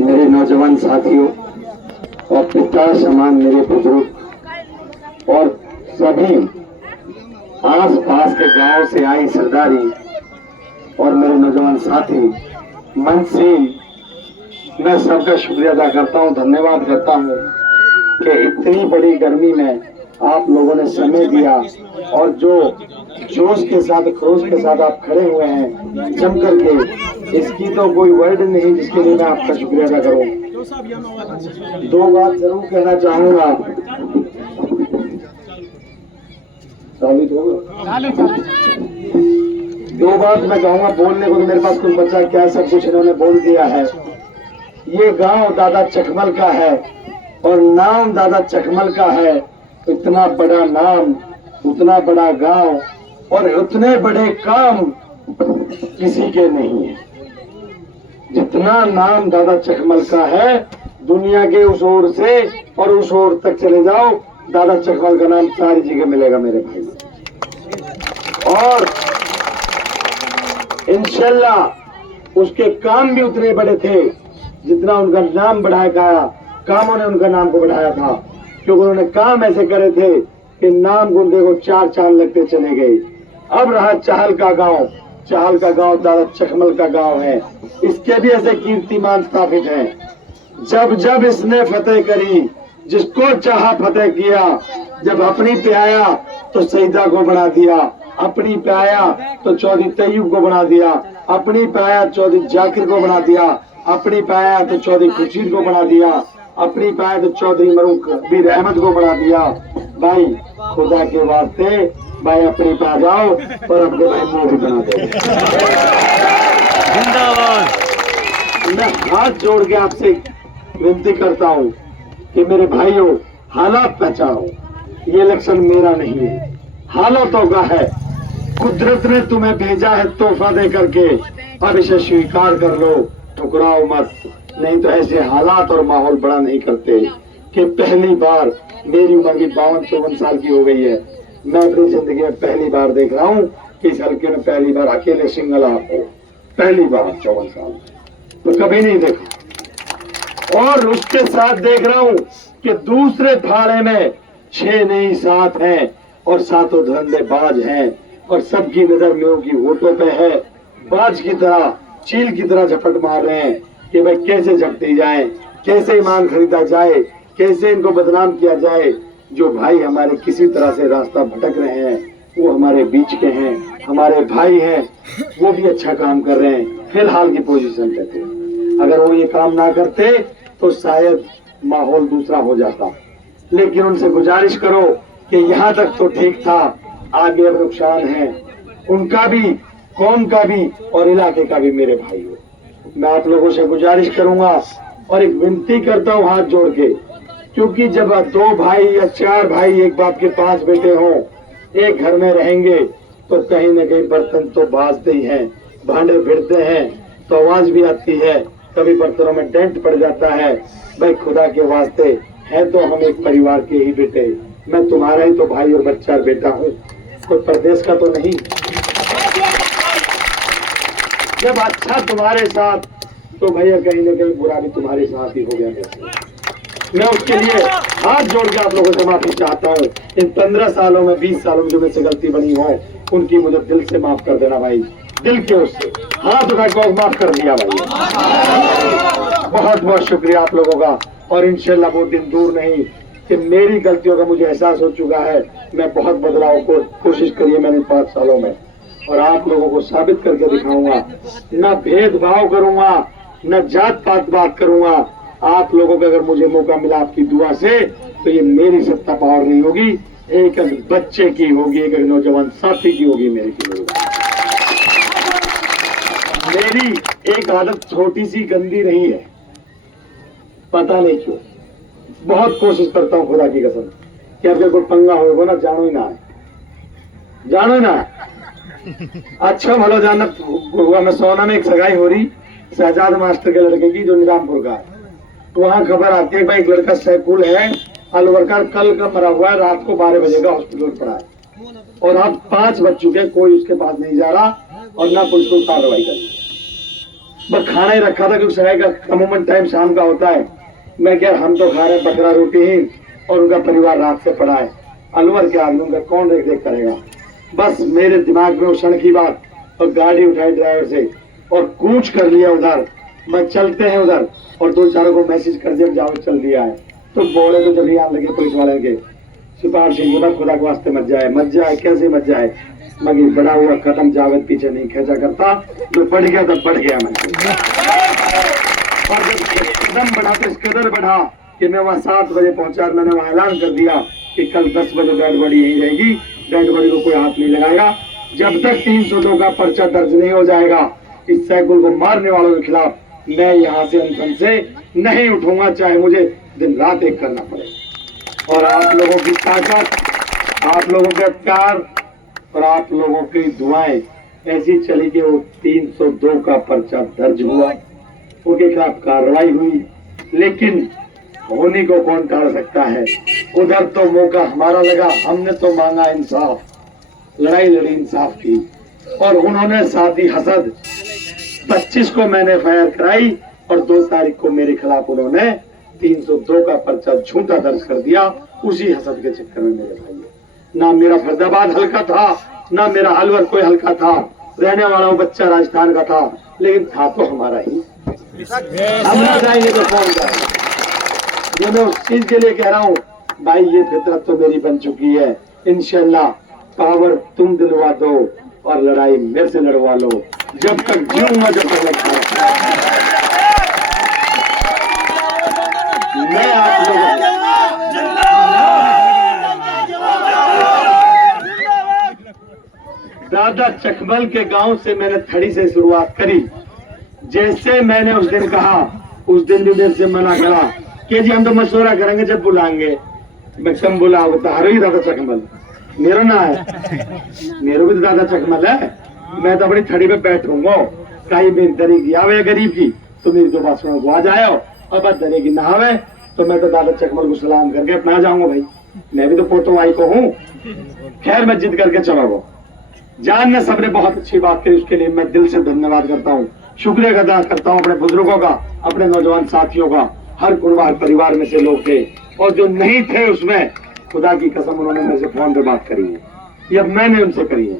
मेरे नौजवान साथियों और पिता समान मेरे बुजुर्ग और सभी आस पास के गांव से आई सरदारी और मेरे नौजवान साथी, मन से मैं सबका शुक्रिया अदा करता हूं, धन्यवाद करता हूं कि इतनी बड़ी गर्मी में आप लोगों ने समय दिया और जो जोश के साथ खरोश के साथ आप खड़े हुए हैं जम करके, इसकी तो कोई वर्ड नहीं जिसके लिए मैं आपका शुक्रिया अदा करूं। दो बात जरूर कहना चाहूंगा। दो बात मैं कहूंगा बोलने को, तो मेरे पास कुछ बच्चा क्या सब कुछ इन्होंने बोल दिया है। ये गांव दादा चकमल का है और नाम दादा चकमल का है। इतना बड़ा नाम, उतना बड़ा गांव और उतने बड़े काम किसी के नहीं है। जितना नाम दादा चकमल का है, दुनिया के उस ओर से और उस ओर तक चले जाओ, दादा चकमल का नाम सारी जगह मिलेगा मेरे भाई। और इंशाल्लाह उसके काम भी उतने बड़े थे जितना उनका नाम बढ़ाया गया। कामों ने उनका नाम को बढ़ाया था, क्योंकि उन्होंने काम ऐसे करे थे कि नाम को उनके को चार चांद लगते चले गए। अब रहा चाहल का गांव। चाहल का गांव दादा चकमल का गांव है। इसके भी ऐसे कीर्तिमान स्थापित हैं। जब जब इसने फतेह करी, जिसको चाहा फतेह किया। जब अपनी पे आया तो सईदा को बना दिया, अपनी पे आया तो चौधरी तैयूब को बना दिया, अपनी पे आया चौधरी जाकिर को बना दिया, अपनी पे आया तो चौधरी खुर्शीद को बना दिया, अपनी पे आया तो चौधरी मरूक बीर अहमद को बना दिया। भाई खुदा के वास्ते भाई अपनी पे आ जाओ और अपने भाई मुंह भी बना दो। मैं हाथ जोड़ के आपसे विनती करता हूँ कि मेरे भाइयों, हालात पहचानो। ये इलेक्शन मेरा नहीं है, हालातों का है। कुदरत ने तुम्हें भेजा है तोहफा दे करके, अब इसे स्वीकार कर लो, ठुकराओ मत। नहीं तो ऐसे हालात और माहौल बड़ा नहीं करते कि पहली बार, मेरी उम्र भी 52-54 साल की हो गई है, मैं अपनी जिंदगी में पहली बार देख रहा हूँ कि इस हल्के में पहली बार अकेले सिंगल आप हो। पहली बार 54 साल तो कभी नहीं देखा। और उसके साथ देख रहा हूँ कि दूसरे फाड़े में 6 नहीं 7 हैं और सातों धंधेबाज हैं और सबकी नजर में की वोटों पे है। बाज की तरह, चील की तरह झपट मार रहे हैं कि भाई कैसे झपटी जाए, कैसे ईमान खरीदा जाए, कैसे इनको बदनाम किया जाए। जो भाई हमारे किसी तरह से रास्ता भटक रहे हैं, वो हमारे बीच के हैं, हमारे भाई हैं, वो भी अच्छा काम कर रहे हैं फिलहाल की पोजीशन पे थे। अगर वो ये काम ना करते तो शायद माहौल दूसरा हो जाता। लेकिन उनसे गुजारिश करो कि यहाँ तक तो ठीक था, आगे अब नुकसान है उनका भी, कौम का भी और इलाके का भी। मेरे भाई हो, मैं आप लोगों से गुजारिश करूंगा और एक विनती करता हूँ हाथ जोड़ के, क्योंकि जब 2 भाई या 4 भाई एक बाप के 5 बेटे हों, एक घर में रहेंगे तो कहीं न कहीं बर्तन तो बाजते ही हैं, भांडे भिड़ते हैं तो आवाज भी आती है, कभी बर्तनों में डेंट पड़ जाता है। भाई खुदा के वास्ते है तो हम एक परिवार के ही बेटे, मैं तुम्हारा ही तो भाई और बच्चा बेटा हूँ, कोई प्रदेश का तो नहीं। जब अच्छा तुम्हारे साथ तो भैया कहीं ना कहीं बुरा भी तुम्हारे साथ ही हो गया। मैं उसके लिए हाथ जोड़ के आप लोगों से माफी चाहता हूँ। इन 15 सालों में 20 सालों में जो मेरे से गलती बनी हो, उनकी मुझे दिल से माफ कर देना भाई, दिल के उससे हाथ उठा के माफ कर दिया भाई। बहुत बहुत शुक्रिया आप लोगों का। और इंशाल्लाह वो दिन दूर नहीं कि मेरी गलतियों का मुझे एहसास हो चुका है। मैं बहुत बदलाव को कोशिश करी है मैंने 5 सालों में, और आप लोगों को साबित करके दिखाऊंगा। न भेदभाव करूंगा, न जात पात बात करूंगा। आप लोगों को अगर मुझे मौका मिला आपकी दुआ से, तो ये मेरी सत्ता पावर नहीं होगी, एक बच्चे की होगी, एक नौजवान साथी की होगी, मेरी की होगी। मेरी एक आदत छोटी सी गंदी नहीं है, पता नहीं क्यों। बहुत कोशिश करता हूँ खुदा की कसम कि अगर कोई पंगा होगा ना, जानो ही ना है, जानो ही ना है। अच्छा भलो जानना हुआ, मैं सोना में एक सगाई हो रही शहजाद मास्टर के लड़के की, जो निजामपुर का है। तो वहाँ खबर आती है भाई एक लड़का सैकुल है, अलवरकर कल का मरा हुआ है, रात को 12 बजे का हॉस्पिटल पड़ा है और अब 5 बज चुके, कोई उसके पास नहीं जा रहा और ना पुलिस को कार्रवाई कर रही। बस खाना ही रखा था क्योंकि सगाई का अमूमन टाइम शाम का होता है। मैं क्या, हम तो खा रहे हैं बकरा रोटी ही, और उनका परिवार रात से पड़ा है। अलवर के आदमी उनका कौन देख देख करेगा। बस मेरे दिमाग में उस क्षण की बात, और गाड़ी उठाई ड्राइवर से और कूच कर लिया उधर। मैं चलते हैं उधर, और दो चारों को मैसेज कर दिया जाओ चल दिया है। तो बोले तो जब यहाँ लगे पुलिस वाले के, सिपाही सिंह बोला खुदा के वास्ते मत जाए कैसे मत जाए, मगर बड़ा हुआ कदम जावेद पीछे नहीं खींचा करता, जो बढ़ गया तब बढ़ गया मैं। और जब कदम बढ़ा तो इस कदर बढ़ा कि मैं वहाँ 7 बजे पहुंचा। मैंने वहाँ ऐलान कर दिया कि कल 10 बजे डेड बॉडी यहीं रहेगी, डेड बॉडी को कोई हाथ नहीं लगाएगा जब तक 302 का पर्चा दर्ज नहीं हो जाएगा। इस सैकुल को मारने वालों के खिलाफ मैं यहाँ से अनशन से नहीं उठूंगा, चाहे मुझे दिन रात एक करना पड़े। और आप लोगों की ताकत, आप लोगों का प्यार और आप लोगों की दुआएं ऐसी चली कि वो 302 का पर्चा दर्ज हुआ, उनके खिलाफ कार्रवाई हुई। लेकिन होने को कौन टाल सकता है। उधर तो मौका हमारा लगा, हमने तो मांगा इंसाफ, लड़ाई लड़ी इंसाफ की, और उन्होंने साथी हसद 25 को मैंने फायर कराई और 2 तारीख को मेरे खिलाफ उन्होंने 302 का पर्चा झूठा दर्ज कर दिया। उसी हसद के चक्कर में मेरे भाई, ना मेरा फरीदाबाद हल्का था, ना मेरा अलवर कोई हल्का था, रहने वाला वो बच्चा राजस्थान का था, लेकिन था तो हमारा ही। हम ना जाएंगे तो कौन जाएगा। ये मैं उस चीज के लिए कह रहा हूँ भाई, ये फितरत तो मेरी बन चुकी है। इंशाल्लाह पावर तुम दिलवा दो और लड़ाई मेरे से लड़वा लो, जब तक जीऊंगा जब तक मैं आप लोगों दादा चकबल के गांव से मैंने थड़ी से शुरुआत करी। जैसे मैंने उस दिन कहा, उस दिन भी मेरे से मना करा कि जी हम तो मशवरा करेंगे जब बुलाएंगे। मैं कम बुला ही दादा चकमल मेरा ना है, मेरे भी तो दादा चकमल है। मैं तो अपनी थड़ी पे बैठूंगा, कहीं मेरी दरेगी आवे गरीब की तो मेरी 2 बात सुनो को आ जाए, और बात दरेगी ना आवे तो मैं तो दादा चकमल को सलाम करके अपना जाऊंगा। भाई मैं भी तो पोतो भाई को हूँ। खैर मैं जिद करके चला वो जान ने सबने बहुत अच्छी बात करी, उसके लिए मैं दिल से धन्यवाद करता हूँ, शुक्रिया अदा करता हूँ अपने बुजुर्गों का, अपने नौजवान साथियों का। हर कुर्बान परिवार में से लोग थे, और जो नहीं थे उसमें खुदा की कसम उन्होंने मेरे से फोन पे बात करी है, ये मैंने उनसे करी है।